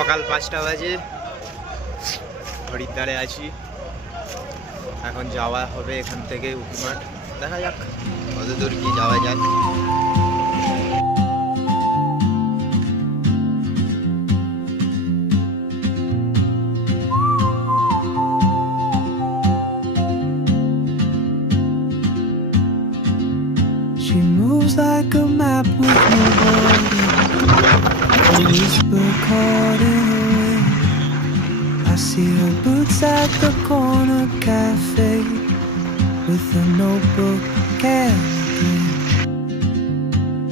সকাল 5টা বাজে, হরিদ্বারে আছি। এখন যাওয়া হবে এখান থেকে উকিমাঠ। দেখা যাক কতদূর কি যাওয়া যায়। She moves like a map with no border, a whisper caught in the wind. I see her boots at the corner cafe with a notebook and a grin.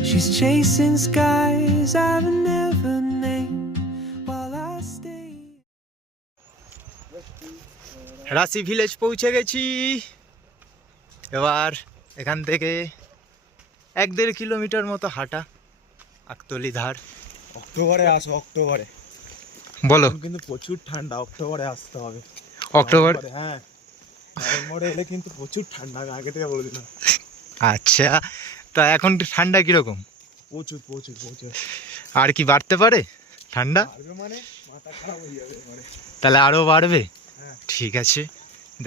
She's chasing skies I've never named while I stay. রাশি village পৌঁছে গেছি। এবার এখান থেকে 1-1.5 kilometre মতো হাঁটা আকতলি ধার। অক্টোবরে আসো, অক্টোবরে বলো, কিন্তু প্রচুর ঠান্ডা। অক্টোবরে আসতে হবে। অক্টোবর? হ্যাঁ, নভেম্বরে এলে কিন্তু প্রচুর ঠান্ডা, আমি আগে থেকে বলে দিলাম। আচ্ছা, তা এখন ঠান্ডা কিরকম? প্রচুর প্রচুর প্রচুর। আর কি বাড়তে পারে ঠান্ডা? মানে মাথা খারাপ হয়ে যাবে মানে। তাহলে আরও বাড়বে? হ্যাঁ। ঠিক আছে,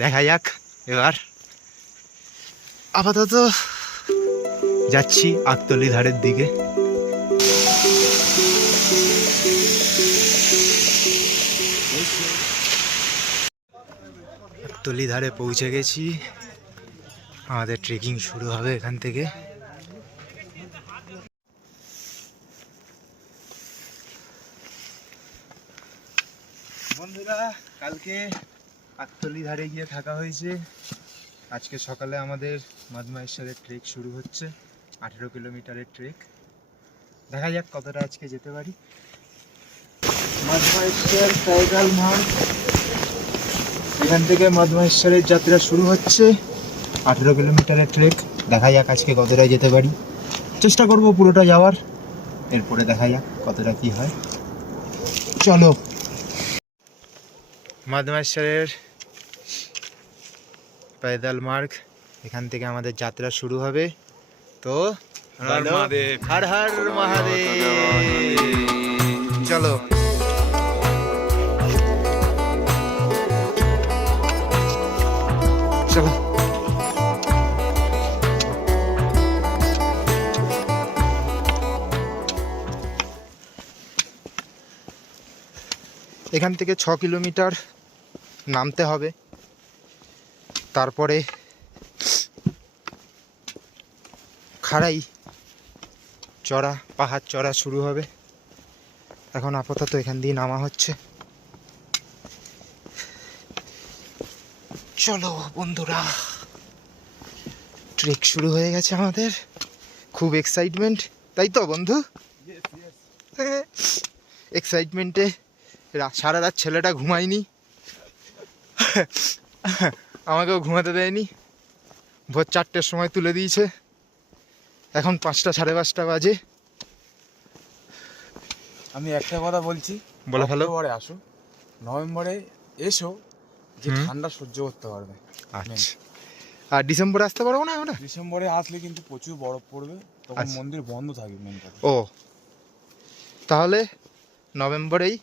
দেখা যাক। এবার আপাতত যাচ্ছি আকতলি ধারের দিকে। আকতলি ধারে পৌঁছে গেছি। আমাদের ট্রেকিং শুরু হবে এখান থেকে। বন্ধুরা, কালকে আকতলি ধারে গিয়ে থাকা হয়েছে। আজকে সকালে আমাদের মদমাহেশ্বরের ট্রেক শুরু হচ্ছে, 18 কিলোমিটারের ট্রেক। দেখা যাক কতটা আজকে যেতে পারি। মদমাহেশ্বর টাইগার মার্গ, এখান থেকে মদমাহেশ্বরের যাত্রা শুরু হচ্ছে। 18 কিলোমিটারের ট্রেক। দেখা যাক আজকে কতটা যেতে পারি। চেষ্টা করব পুরোটা যাওয়ার, এরপরে দেখা যাক কতটা কি হয়। চলো। মদমাহেশ্বরের पैदल मार्ग, এখান থেকে আমাদের যাত্রা শুরু হবে। তো হর হর মহাদেব। চলো। চলো। এখান থেকে 6 কিলোমিটার নামতে হবে, তারপরে খাড়াই চড়া, পাহাড় চড়া শুরু হবে। এখন আপাতত এখান দিয়ে নামা হচ্ছে। চলো বন্ধুরা, ট্রেক শুরু হয়ে গেছে আমাদের। খুব এক্সাইটমেন্ট, তাই তো বন্ধু? এক্সাইটমেন্টে সারা রাত ছেলেটা ঘুমায়নি, আমাকেও ঘুমাতে দেয়নি। ভোর 4টের সময় তুলে দিয়েছে, এখন 5টা সাড়ে 5টা বাজে। আমি একটা কথা বলছি, বলো। ভালো। অক্টোবরে আসো, নভেম্বরে এসো, যে ঠান্ডা সহ্য করতে পারবে। আচ্ছা, আর ডিসেম্বরে আসতে পারবো না আমরা? ডিসেম্বরে আসলে কিন্তু প্রচুর বরফ পড়বে, তখন মন্দির বন্ধ থাকবে মেন কথা। ও, তাহলে নভেম্বরেই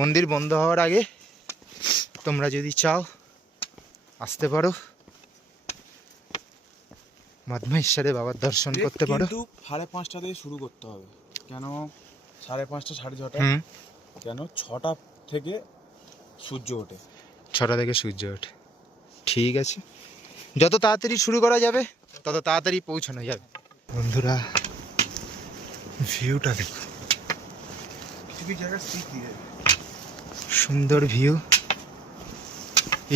মন্দির বন্ধ হওয়ার আগে তোমরা যদি চাও আসতে পারো, মদমাহেশ্বরে বাবার দর্শন করতে পারো। কিন্তু 5:30 থেকে শুরু করতে হবে। কেন 5:30 6:30? কেন 6টা থেকে সূর্য ওঠে। 6টা থেকে সূর্য ওঠে। ঠিক আছে, যত তাড়াতাড়ি শুরু করা যাবে তত তাড়াতাড়ি পৌঁছানো যাবে। বন্ধুরা, ভিউটা দেখো, কিছু জায়গায় স্পিড দিয়ে দেবে। সুন্দর ভিউ।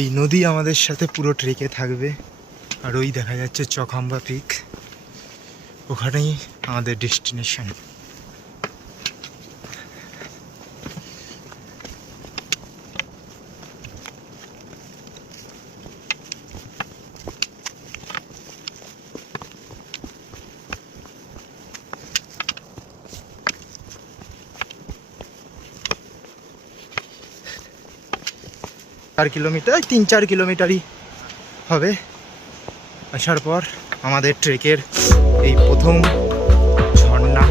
এই নদী আমাদের সাথে পুরো ট্রেকে থাকবে। আর ওই দেখা যাচ্ছে চখাম্বা পিক, ওখানেই আমাদের ডেস্টিনেশন। চার কিলোমিটার, 3-4 কিলোমিটারই হবে। আসার পর আমাদের ট্রেকের এই প্রথম ঝর্ণা।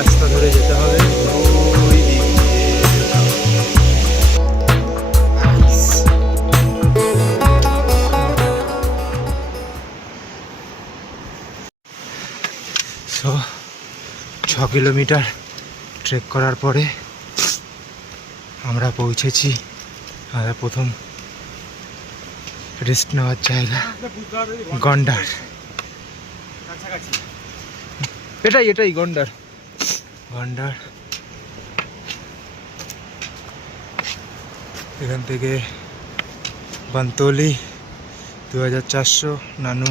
রাস্তা ধরে যেতে হবে ওই দিক দিয়ে। Nice. So, 6 কিলোমিটার ট্রেক করার পরে আমরা পৌঁছেছি আমাদের প্রথম রেস্ট নেওয়ার জায়গা গন্ডার। এটাই গন্ডার। এখান থেকে বান্তলি 2400, নানু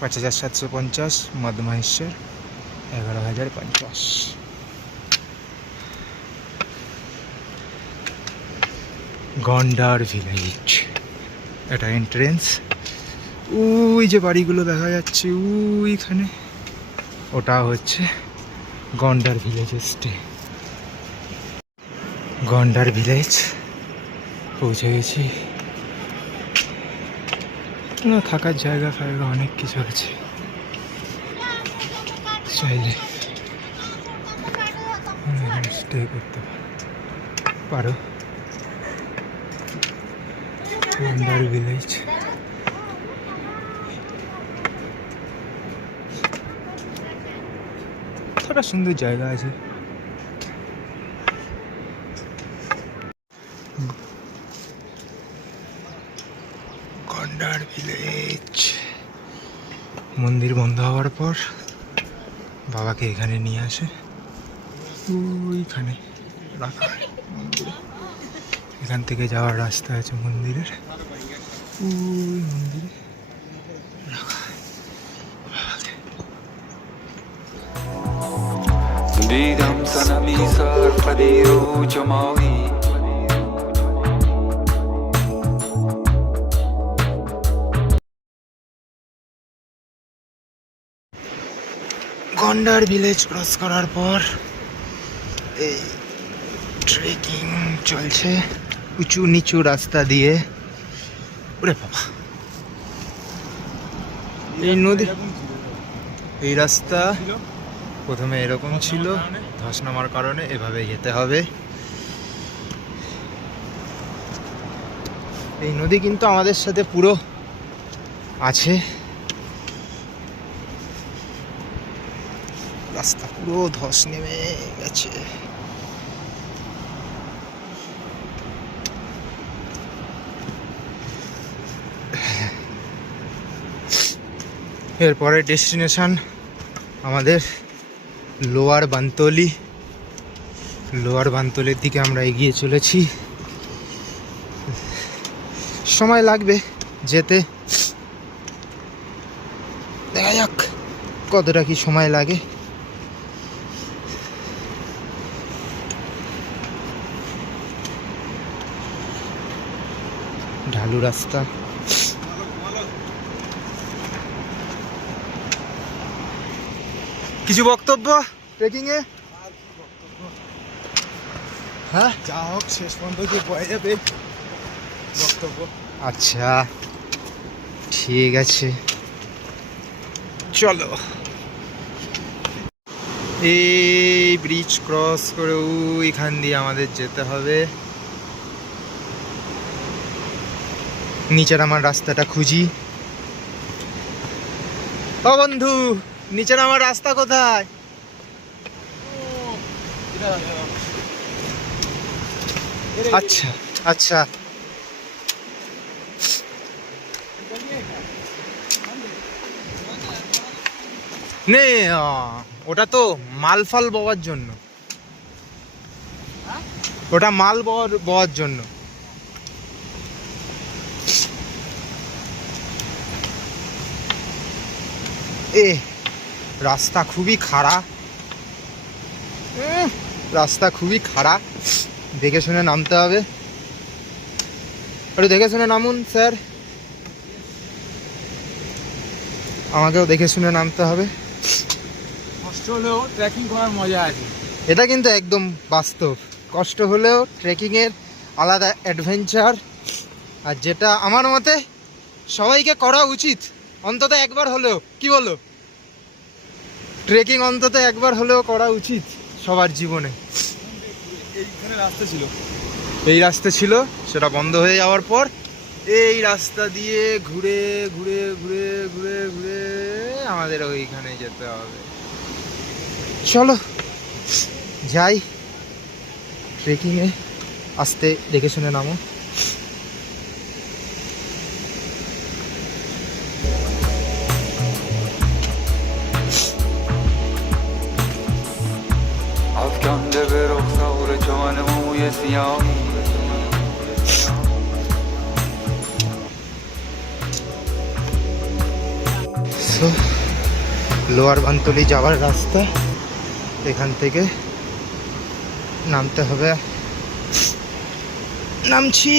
5750, মদমাহেশ্বর 11050। গন্ডার ভিলেজ, এটা এন্ট্রেন্স। ওই যে বাড়িগুলো দেখা যাচ্ছে ওইখানে, ওটা হচ্ছে গন্ডার ভিলেজের স্টে। গন্ডার ভিলেজ পৌঁছে গেছি। থাকার জায়গা ফায়গা অনেক কিছু আছে, চাইলে স্টে করতে পারো। গন্ডার ভিলেজ একটা সুন্দর জায়গা আছে। গন্ডার ভিলেজ। মন্দির বন্ধ হওয়ার পর বাবাকে এখানে নিয়ে আসে, ওইখানে রাখা হয় মন্দিরে। এখান থেকে যাওয়ার রাস্তা আছে মন্দিরের, ওই মন্দিরে রাখা হয় বাবাকে। Didam sanami sar padiro jamawi গন্ডার ভিলেজ ক্রস করার পর এই ট্রেকিং চলছে উঁচু নিচু রাস্তা দিয়ে। ওরে বাবা, এই নদী, এই রাস্তা প্রথমে এরকম ছিল, ধস নামার কারণে এভাবে যেতে হবে। এই নদী কিন্তু আমাদের সাথে পুরো আছে, রাস্তা পুরো ধস নেমে গেছে। এরপরে ডেস্টিনেশন আমাদের লোয়ার বান্তলি। লোয়ার বান্তলির দিকে আমরা এগিয়ে চলেছি। সময় লাগবে যেতে, দেখা যাক কতটা কি সময় লাগে। ঢালু রাস্তা, কিছু বক্তব্য ট্রেকিং এ? হ্যাঁ, যা হোক শেষ পর্যন্ত যে বয়ে যাবে বক্তব্য। আচ্ছা ঠিক আছে, চলো। এই ব্রিজ ক্রস করে ওইখান দিয়ে আমাদের যেতে হবে। নিচের আমার রাস্তাটা খুঁজি। ও বন্ধু, নিচের আমার রাস্তা কোথায়? আচ্ছা আচ্ছা, নে ওটা তো মাল ফাল বওয়ার জন্য, ওটা মাল বওয়ার জন্য। এ রাস্তা খুবই খাড়া, রাস্তা খুবই খাড়া, দেখে শুনে নামতে হবে। একটু দেখে শুনে নামুন স্যার, আমাকেও দেখে শুনে নামতে হবে। কষ্ট হলেও ট্রেকিং করার মজা আছে। এটা কিন্তু একদম বাস্তব, কষ্ট হলেও ট্রেকিংয়ের আলাদা অ্যাডভেঞ্চার। আর যেটা আমার মতে সবাইকে করা উচিত অন্তত একবার হলেও, কি বলো? ট্রেকিং অন্তত একবার হলেও করা উচিত সবার জীবনে। এইখানে রাস্তা ছিল, এই রাস্তা ছিল, সেটা বন্ধ হয়ে যাওয়ার পর এই রাস্তা দিয়ে ঘুরে ঘুরে ঘুরে ঘুরে ঘুরে আমাদের ওইখানে যেতে হবে। চলো যাই ট্রেকিংয়ে, আস্তে দেখে শুনে নামো। افکنده به رخسار جان موی سیاهی সো লোয়ার বানতলি যাওয়ার রাস্তা, এখান থেকে নামতে হবে। নামছি।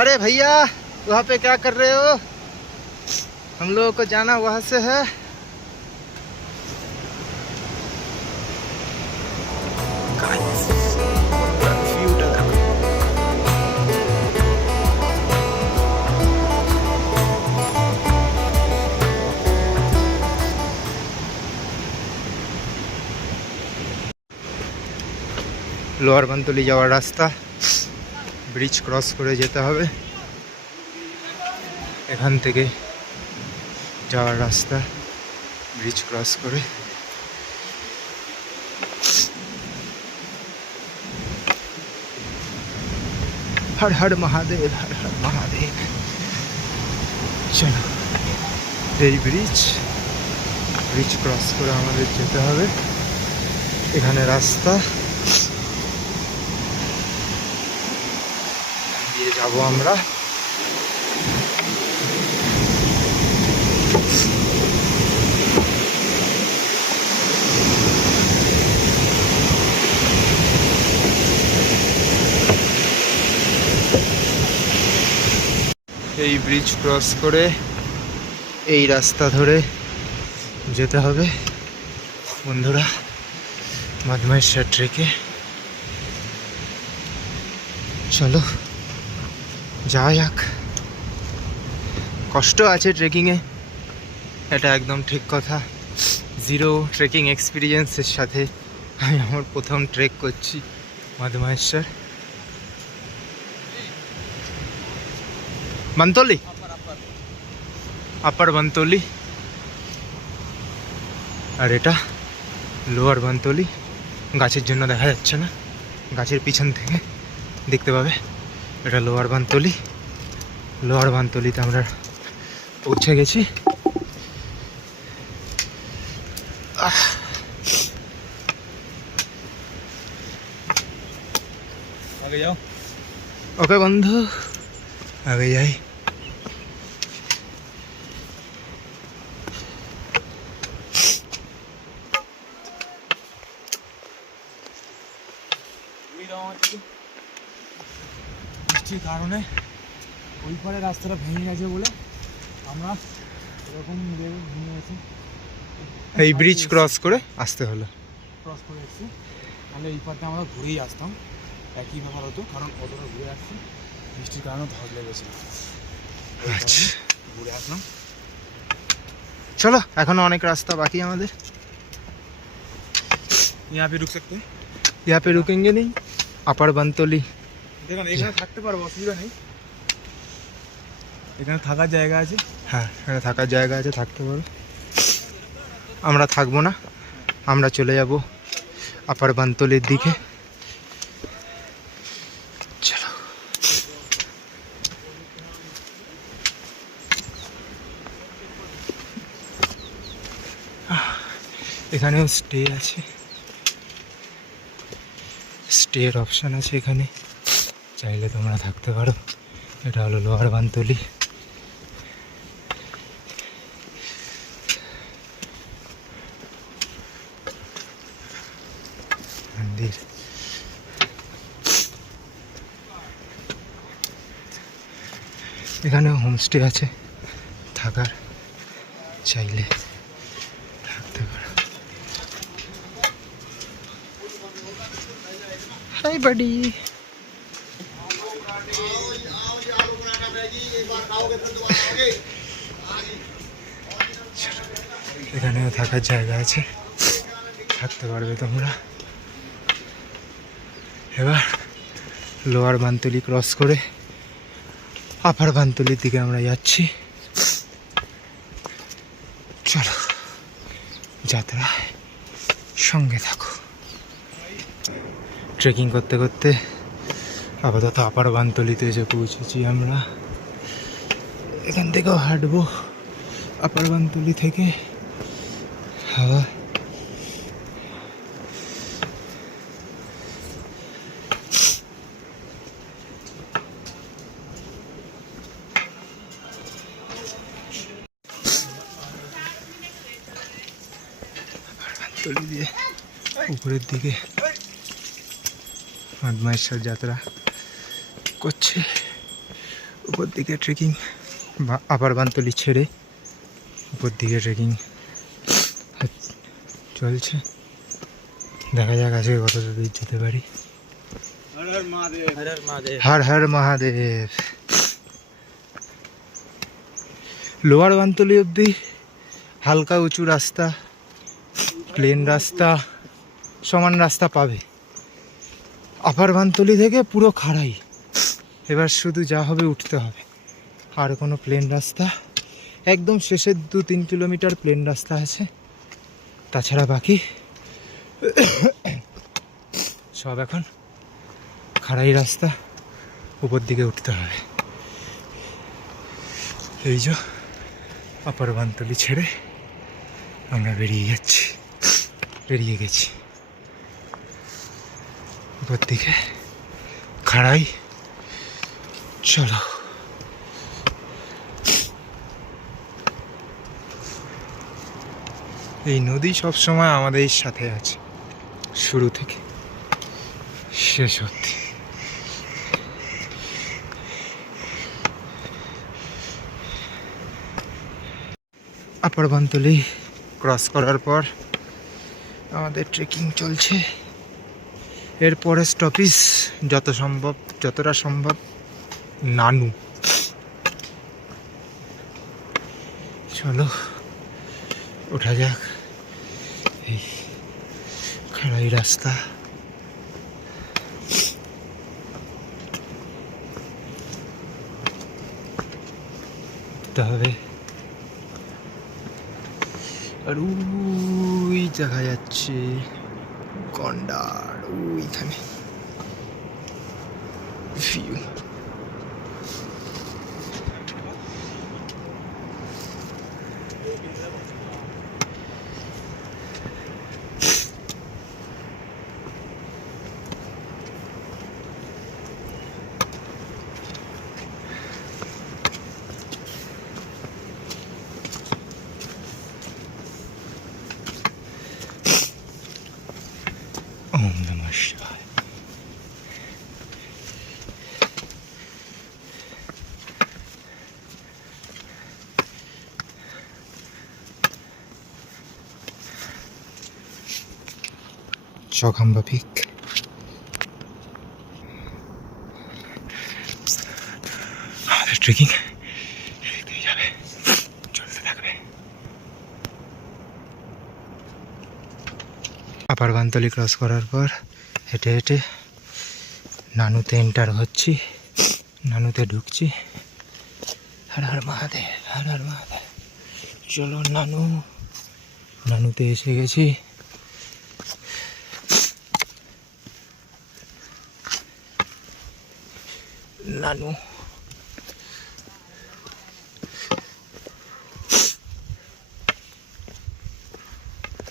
अरे भैया वहाँ पे क्या कर रहे हो? हम लोगों को जाना वहाँ से है। লোয়ার বানতলি যাওয়ার রাস্তা, ব্রিজ ক্রস করে যেতে হবে। এখান থেকে যাওয়ার রাস্তা, ব্রিজ ক্রস করে। হর হর মহাদেব, হর হর মহাদেব। চলো এই ব্রিজ ক্রস করে আমাদের যেতে হবে। এখানে রাস্তা দিয়ে যাবো আমরা। এই ব্রিজ ক্রস করে এই রাস্তা ধরে যেতে হবে বন্ধুরা মধুমেশ্বর ট্রেকে। চলো যাওয়া যাক। কষ্ট আছে ট্রেকিংয়ে, এটা একদম ঠিক কথা। জিরো ট্রেকিং এক্সপিরিয়েন্সের সাথে আমি আমার প্রথম ট্রেক করছি মধুমেশ্বর। বানতলি, আপার বানতলি, আর এটা লোয়ার বানতলি। গাছের জন্য দেখা যাচ্ছে না, গাছের পিছন থেকে দেখতে পাবে। এটা লোয়ার বানতলি। লোয়ার বানতলিতে আমরা পৌঁছে গেছি। আগে যাও। ওকে বন্ধু, আগে যাই। বৃষ্টির কারণে ওই পারে রাস্তাটা ভেঙে গেছে বলে আমরা এরকম ভেঙে গেছি, এই ব্রিজ ক্রস করে আসতে হলো। ক্রস করে এসেছি। তাহলে এই পারটা আমরা ঘুরেই আসতাম, একই ব্যাপার হতো, কারণ অতটা ঘুরে আসছি, বৃষ্টির কারণে ধস লেগেছে। আচ্ছা ঘুরে আসলাম। চলো, এখনো অনেক রাস্তা বাকি আমাদের। यहाँ पे रुक सकते हैं, यहाँ पे रुकेंगे नहीं। अपर बनतली দেখুন এখানে থাকতে পারবো, অসুবিধা নেই, এখানে থাকার জায়গা আছে। হ্যাঁ, এখানে থাকার জায়গা আছে, থাকতে পারো। আমরা থাকবো না, আমরা চলে যাব আপার বানতলির দিকে। চলো এখানেও স্টে আছে, স্টের অপশান আছে এখানে, চাইলে তোমরা থাকতে পারো। এটা হলো লোয়ার বানতলি। মন্দির, এখানেও হোমস্টে আছে, থাকার চাইলে থাকতে পারো। হাই বাডি। এখানেও থাকার জায়গা আছে, থাকতে পারবে তোমরা। এবার লোয়ার বানতলি ক্রস করে আপার বানতলির দিকে আমরা যাচ্ছি। চলো যাত্রায় সঙ্গে থাকো। ট্রেকিং করতে করতে আপাতত আপার বানতলিতে এসে পৌঁছেছি আমরা। এখান থেকেও হাঁটবো আপার বানতলি থেকে। হাওয়া তলি দিয়ে উপরের দিকে মাদমায়েশ্বর যাত্রা করছে। উপর দিকে ট্রেকিং বা আপার বানতলি ছেড়ে উপর দিকে ট্রেকিং চলছে। দেখা যাক আজকে কতটা দূর যেতে পারি। হর হর মহাদেব। লোয়ার বানতলি অবধি হালকা উঁচু রাস্তা, প্লেন রাস্তা, সমান রাস্তা পাবে। আপার বানতলি থেকে পুরো খাড়াই, এবার শুধু যা হবে উঠতে হবে। আর কোনো প্লেন রাস্তা একদম শেষের 2-3 কিলোমিটার প্লেন রাস্তা আছে, তাছাড়া বাকি সব এখন খাড়াই রাস্তা, উপর দিকে উঠতে হবে। এই যে আপার বানতলি ছেড়ে আমরা বেরিয়ে গেছি উপর দিকে খাড়াই। চলো এই নদী সব সময় আমাদের সাথে আছে, শুরু থেকে শেষ অবধি। আপার বানতলি ক্রস করার পর আমাদের ট্রেকিং চলছে। এরপরে স্টপিস যতটা সম্ভব নানু। চলো ওঠা যাক এই খাড়াই রাস্তা। উঠতে হবে। আর ওই দেখা যাচ্ছে গন্ডার, ওইখানে ভিউ। ওম নমঃ শিবায়। চৌখাম্বা পিক। আমাদের ট্রেকিং এদিকে যাবে, চলতে থাকবে। আপার বানতলি ক্রস করার পর হেঁটে হেঁটে নানুতে এন্টার হচ্ছি, নানুতে ঢুকছি। হর হর মহাদেব, হর হর মহাদেব। চলো নানুতে এসে গেছি।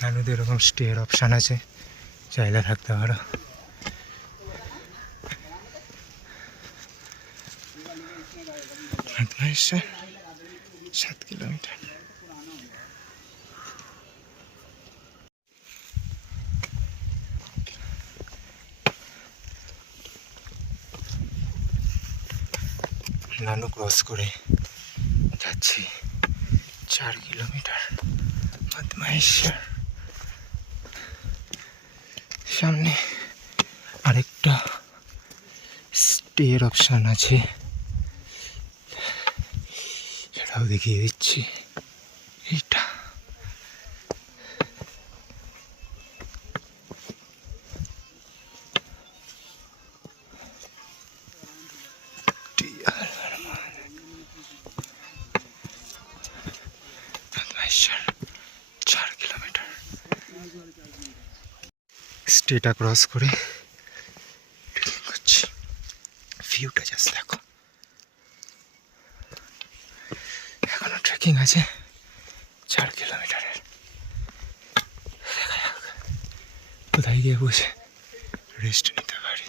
নানুতে এরকম স্টের অপশান আছে, চাইলে থাকতে পারো। মাদমায়েশ্বর 7 কিলোমিটার। নানু ক্রস করে যাচ্ছি 4 কিলোমিটার মাদমায়েশ্বর। সামনে আরেকটা স্টের অপশান আছে, সেটাও দেখিয়ে দিচ্ছি। এইটা মদমাইশর 4 কিলোমিটার। স্টেটা ক্রস করে ট্রেকিং করছি। ভিউটা জাস্ট দেখো। এখনো ট্রেকিং আছে 4 কিলোমিটারের। দেখা যাক কোথায় গিয়ে বসে রেস্ট নিতে পারি।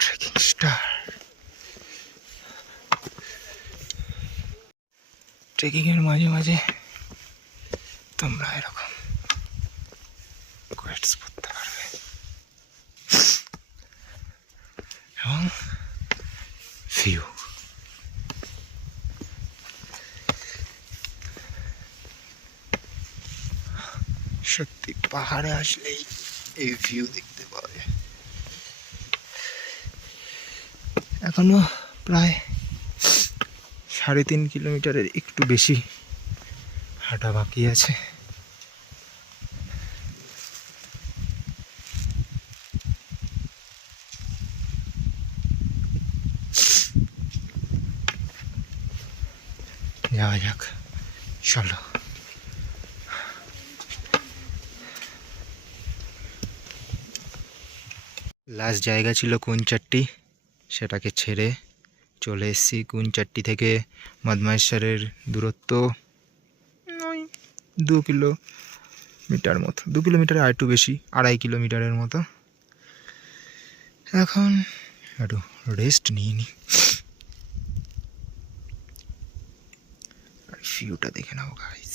Trekking star. ট্রেকিংয়ের মাঝে মাঝে তোমরা এরকম কোয়েটস পড়তে পারবে এবং ভিউ। সত্যি পাহাড়ে আসলেই এই ভিউ দেখতে পাওয়া যায়। এখনো প্রায় 3.5 কিলোমিটারের একটু বেশি হাঁটা বাকি আছে। যাওয়া যাক, চলো। লাস্ট জায়গা ছিল কুঞ্চাট্টি, সেটাকে ছেড়ে চলে এসেছি। কুঞ্চাট্টি থেকে মদমাইশ্বরের দূরত্ব ওই 2 কিলোমিটার মতো, 2 কিলোমিটার আর একটু বেশি, 2.5 কিলোমিটারের মতো। এখন একটু রেস্ট নিয়ে নিই, আর ভিউটা দেখে নাও গাইস।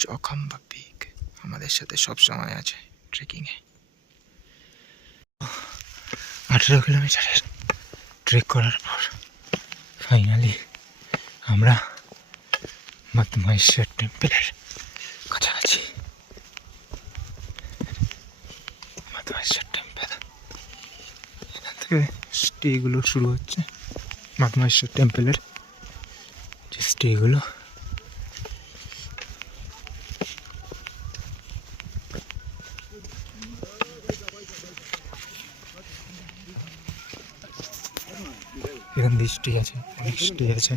চখাম্বা পিক আমাদের সাথে সব সময় আছে ট্রেকিংয়ে। 18 কিলোমিটারের ট্রেক করার পর ফাইনালি আমরা মদমাইশ্বর টেম্পলের কাছাকাছি। মদমাইশ্বর টেম্পল, এখান থেকে স্টেগুলো শুরু হচ্ছে। মদমাইশ্বর টেম্পলের যে স্টেগুলো, এখান দিয়ে স্টে আছে, অনেক স্টে আছে।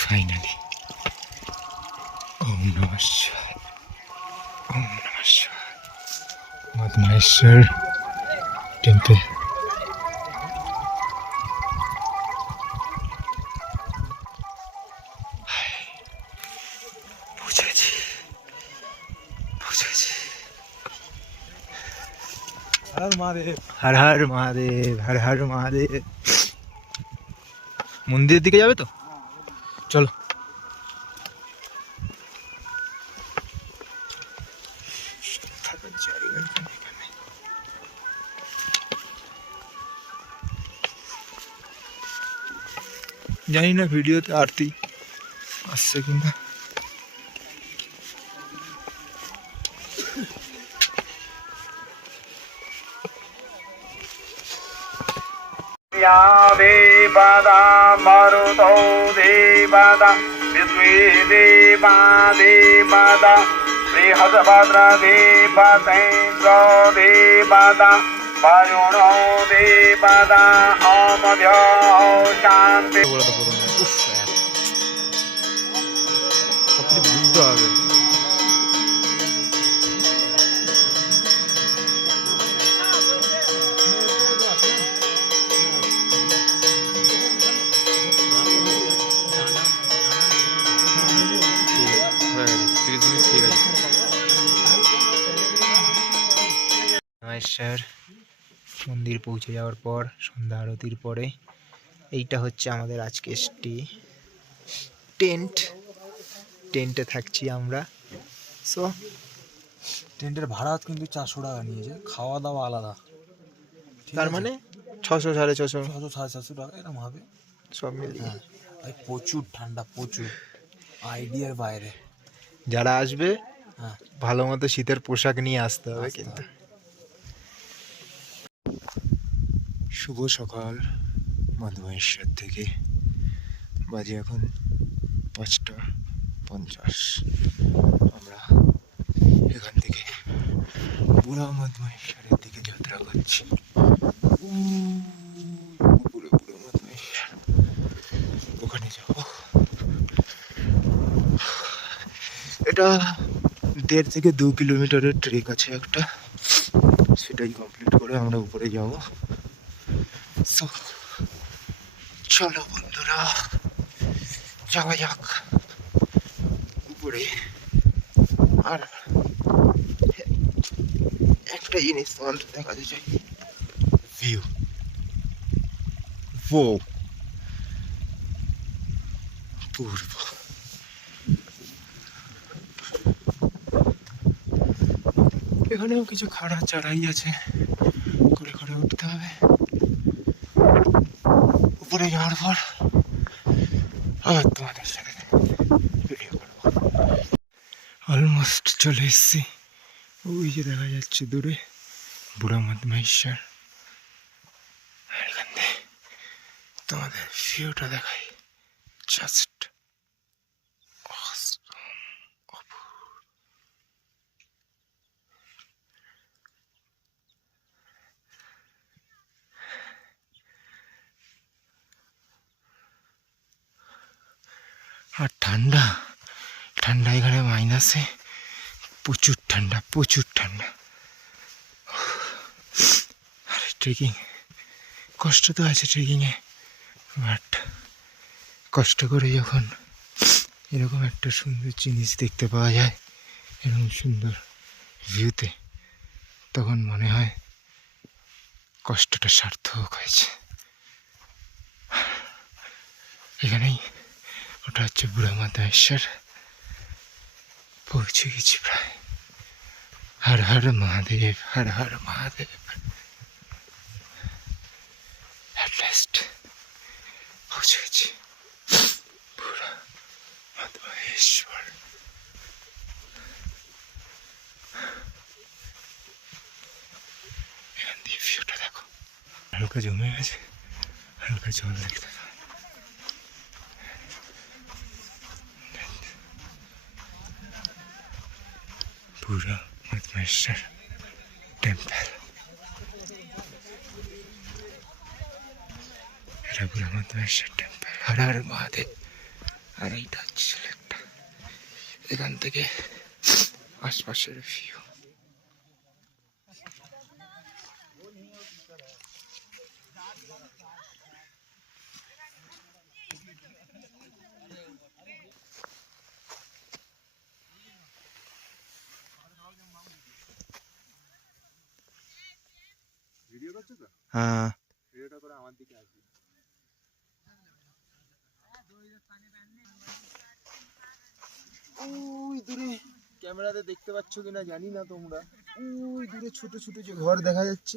ফাইনালি ওম নমঃ শিবায়, ওম নমঃ শিবায়, মদমাইশ্বর টেম্পল। বুঝেছি বুঝেছি। হর হর মহাদেব, হর হর মহাদেব। মন্দিরের দিকে যাবে তো, চলো। জানি না ভিডিওতে আরতি আসছে কিনা। देवदा मरुतो देवदा विश्वे देवा देवदा बृहस्पत्र देवतेन्द्र देवदा वरुणो देवदा अमध्य शान्ति। বুঝতে হবে। মদমাইশ্বর মন্দির পৌঁছে যাওয়ার পর সন্ধ্যা আরতির পরে এইটা হচ্ছে আমাদের আজকে টেন্টে থাকছি আমরা। সো টেন্টের ভাড়া কিন্তু 400 টাকা নিয়েছে, খাওয়া দাওয়া আলাদা। তার মানে 600 650 600 750 টাকা এরকম হবে। সব মিলিয়ে। হ্যাঁ ভাই প্রচুর ঠান্ডা, প্রচুর আইডিয়ার বাইরে। যারা আসবে হ্যাঁ ভালো মতো শীতের পোশাক নিয়ে আসতে হবে আসতে কিন্তু। শুভ সকাল মধুমেশ্বর থেকে, বাজে এখন 5:50। আমরা এখান থেকে বুড়া মধুমেশ্বরের দিকে যাত্রা করছি। পুরো বুড়ো মধুমেশ্বর, ওখানে যাব। এটা 1.5 থেকে 2 কিলোমিটারের ট্রেক আছে একটা, সেটাই কমপ্লিট করে আমরা উপরে যাব। So, চলো বন্ধুরা যাওয়া যাক উপরে। আর একটা জিনিস তোমাদের দেখাতে চাই, ভিউ। পূর্ব এখানেও কিছু খাড়া চড়াই আছে, করে করে উঠতে হবে। উপরে যাওয়ার পর আবার তোমাদের সাথে ভিডিও করবো। অলমোস্ট চলে এসেছি। ওই যে দেখা যাচ্ছে দূরে বুড়া মধুমেশ্বর। আর এখান থেকে তোমাদের ভিউটা দেখাই, জাস্ট আর ঠান্ডা ঠান্ডা, এখানে মাইনাসে, প্রচুর ঠান্ডা প্রচুর ঠান্ডা। আর ট্রেকিং কষ্ট তো আছে ট্রেকিংয়ে, বাট কষ্ট করে যখন এরকম একটা সুন্দর জিনিস দেখতে পাওয়া যায়, এরকম সুন্দর ভিউতে, তখন মনে হয় কষ্টটা সার্থক হয়েছে। এখানেই, ওটা হচ্ছে বুড়া মধুমেশ্বর, পৌঁছে গেছি প্রায়। হর হর মহাদেব, হর হর মহাদেব। At last পৌঁছে গেছি বুড়া মধুমেশ্বর। এখান দিয়ে ভিউটা দেখো, হালকা জমে গেছে, হালকা জল দেখতে। বুড়া মধুমেশ্বর টেম্পল, এটা বুড়া মধুমেশ্বর টেম্পল, হর হর মহাদেব। আর এইটা হচ্ছে একটা, এখান থেকে আশপাশের ভিউ। ভিডিও করছো তো? হ্যাঁ, ভিডিওটা করে আমার দিকে আসবে। ওই দূরে ক্যামেরাতে দেখতে পাচ্ছ কিনা জানি না তোমরা, ওই দূরে ছোট ছোট যে ঘর দেখা যাচ্ছে,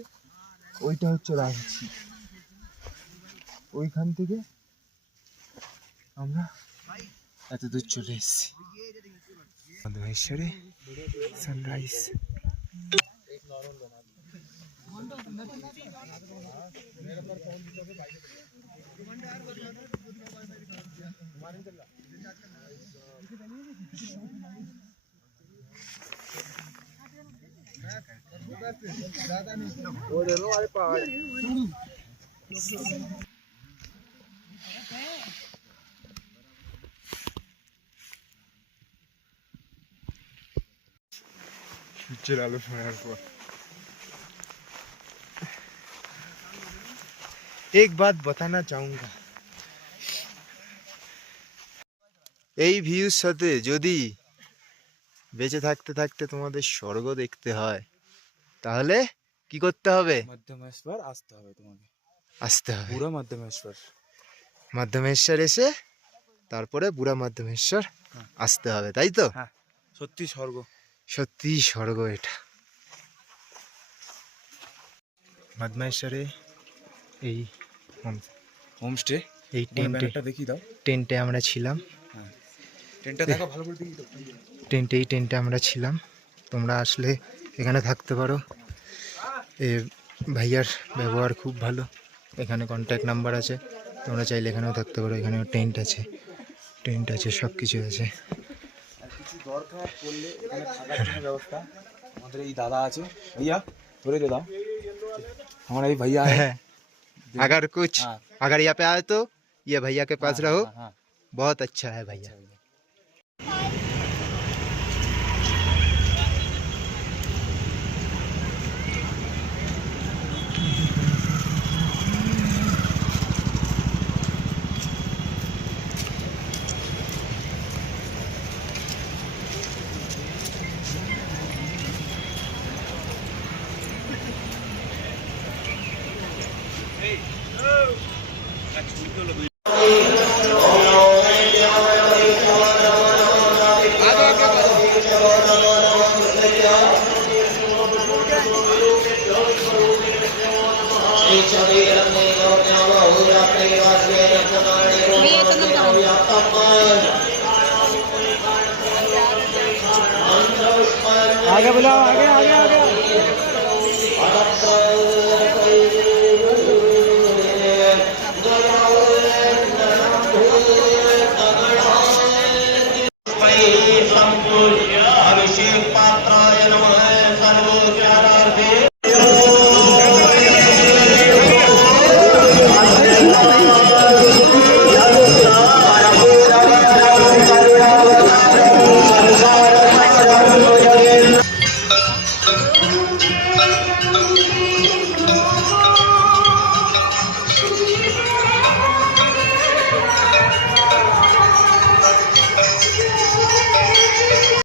ওইটা হচ্ছে রাঁচি। ওইখান থেকে আমরা এত দূর চলে এসেছি। মধুমেশ্বরে সানরাইজ। সূর্যের আলো পড়ার পর एक बात बताना चाहूंगा, এই ভিউর সাথে যদি বেঁচে থাকতে থাকতে তোমাদের স্বর্গ দেখতে হয়, তাহলে কি করতে হবে? মধ্যমেশ্বর আসতে হবে তোমাকে, আসতে হবে বুড়া মধ্যমেশ্বর। মধ্যমেশ্বর এসে তারপরে বুড়া মধ্যমেশ্বর আসতে হবে, তাই তো? হ্যাঁ সত্যি স্বর্গ। সত্যি স্বর্গ এটা। মধ্যমেশ্বরে এই হোমস্টে। এই ব্যানারটা দেখি দাও। টেন্টে আমরা ছিলাম, ট্রেনটা দেখো ভালো করে দেখি তো। টেন্টে আমরা ছিলাম। তোমরা আসলে এখানে থাকতে পারো। এ ভাইয়ার ব্যবহার খুব ভালো। এখানে কন্ট্যাক্ট নাম্বার আছে, তোমরা চাইলে এখানেও থাকতে পারো। এখানেও টেন্ট আছে, সব কিছু আছে। আর কিছু দরকার পড়লে এখানে থাকার জন্য ব্যবস্থা আমাদের এই দাদা আছে। भैया थोड़े दे दाओ, हमारा ये भैया है। अगर यहाँ पे आए तो ये भैया के पास रहो, हाँ। बहुत अच्छा है भैया। आगे बुलाओ, आगे आगे आगे।